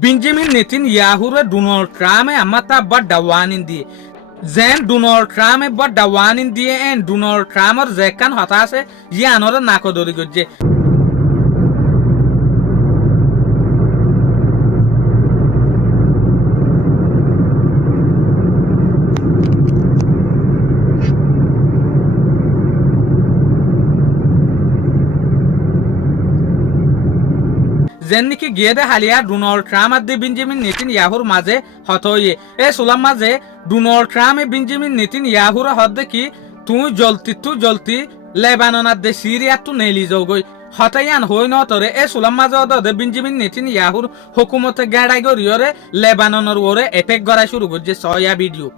Benjamin Netanyahu Donald Trump amata badda wanin diye. Zen Donald Trump badda wanin diye en Donald Trump zekan hatase yanora nakodori gojje. যেনকি গিয়ে হালিয়া Donald Trump আর Benjamin নেতানিয়াহুর মাঝে হতয়ে এ সুলাম মাঝে Donald Trump Benjamin নেতানিয়াহুর হদ্দে কি তুই জলতি Lebanon আর দে Syria তু নেলি যাওগই হতায়ান হই ন তরে এ সুলাম মাঝে হদে বেঞ্জামিন নেতানিয়াহুর হুকুমতে গাড়াই গরিয়রে লেবাননের ওরে এফেক্ট করা শুরু করছে সয়া ভিডিও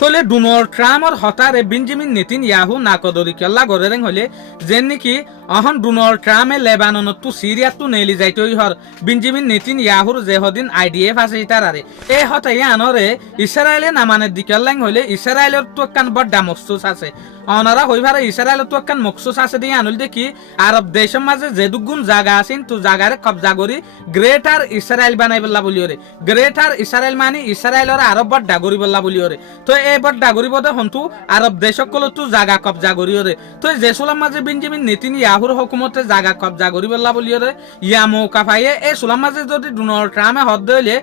তলে ডোনাল্ড ট্রাম্পর হতারে বেঞ্জামিন নেতানিয়াহু নাকদরি কেল্লা গরেরেং হলে যেন নাকি অহন ডোনাল্ড ট্রাম্পে লেবাননত তু সিরিয়া তু নেলি যাইতই হর বেঞ্জামিন নেতানিয়াহুর যে হদিন আইডিএফ আছে ইতারারে এ হতাই আনরে ইসরায়েলে নামানের দিকেল্লাং হলে ইসরায়েলের তো কান বড় মকসুস আছে অনারা হইভারে ইসরায়েলের তো কান মকসুস আছে দিয়ে আনুল দেখি আরব দেশের মাঝে যে দুগুণ জায়গা আছেন তু জায়গারে কবজা করি গ্রেটার ইসরায়েল বানাই বললা বলিওরে গ্রেটার ইসরায়েল মানে ইসরায়েলের আরব বড় ডাগরি বললা বলিওরে তো এবার ডাগরি বদে হন্তু আরব দেশকল তু জায়গা কবজা করিওরে তো জেসুলাম মাঝে বেঞ্জামিন নেতানিয়াহুর হুকুমতে জায়গা কবজা করি বললা বলিওরে ইয়া মৌকা পাইয়ে এ সুলাম মাঝে যদি ডোনাল্ড ট্রাম্পে হদ দইলে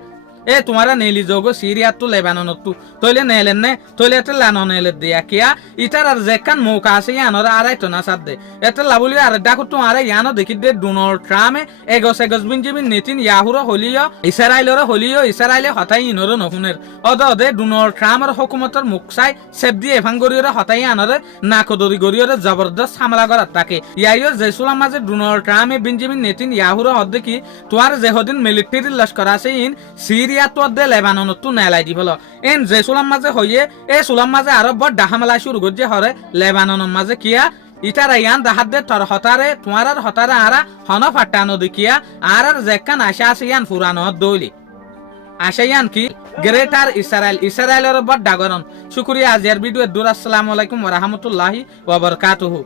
এ তোমারা নেলি যোগো সিরিয়া তু লেবাননত তু তইলে নেলেন নে তইলে এতে লানো নেলে দিয়া কিয়া ইটার আর যেকান মৌকা আছে ইয়ানর আড়াই তো না সাদ দে এতে লাবলি আর ডাকু তো আরে ইয়ানো দেখি দে ডোনাল্ড ট্রাম্পে এগস বেঞ্জামিন নেতানিয়াহুর হলিও ইসরায়েলে হতাই ইনর নহুনের অদে ডোনাল্ড ট্রাম্পের হুকুমতের মুখসাই সেব দিয়ে ভাঙ্গরিয়রে হতাই আনরে নাকদরি গরিয়রে জবরদস্ত হামলা করার তাকে ইয়াইও জেসুলাম মাঝে ডোনাল্ড ট্রাম্পে বেঞ্জামিন নেতানিয়াহুর হদ্দে কি তোমার যে হদিন মিলিটারি লস্কর আছে ইন সিরিয়া তো দে লেবাননত তু নেলাই দি হলো এন জেসুলাম মাঝে হইয়ে এ সুলাম মাঝে আরো বড় ডাহামেলা শুরু করছে হরে লেবাননের মাঝে কিয়া ইটারা ইয়ান দাহাত দে তর হতারে তোমার হতারে আরা হন ফাটানো দেখিয়া আর যেকান আশা আছে ইয়ান ফুরানো দইলি আশা ইয়ান কি গ্রেটার ইসরায়েলের বড় ডাগরন শুকরিয়া আজিয়ার ভিডিও দূর আসসালামু আলাইকুম ওয়া রাহমাতুল্লাহি ওয়া বারাকাতুহু।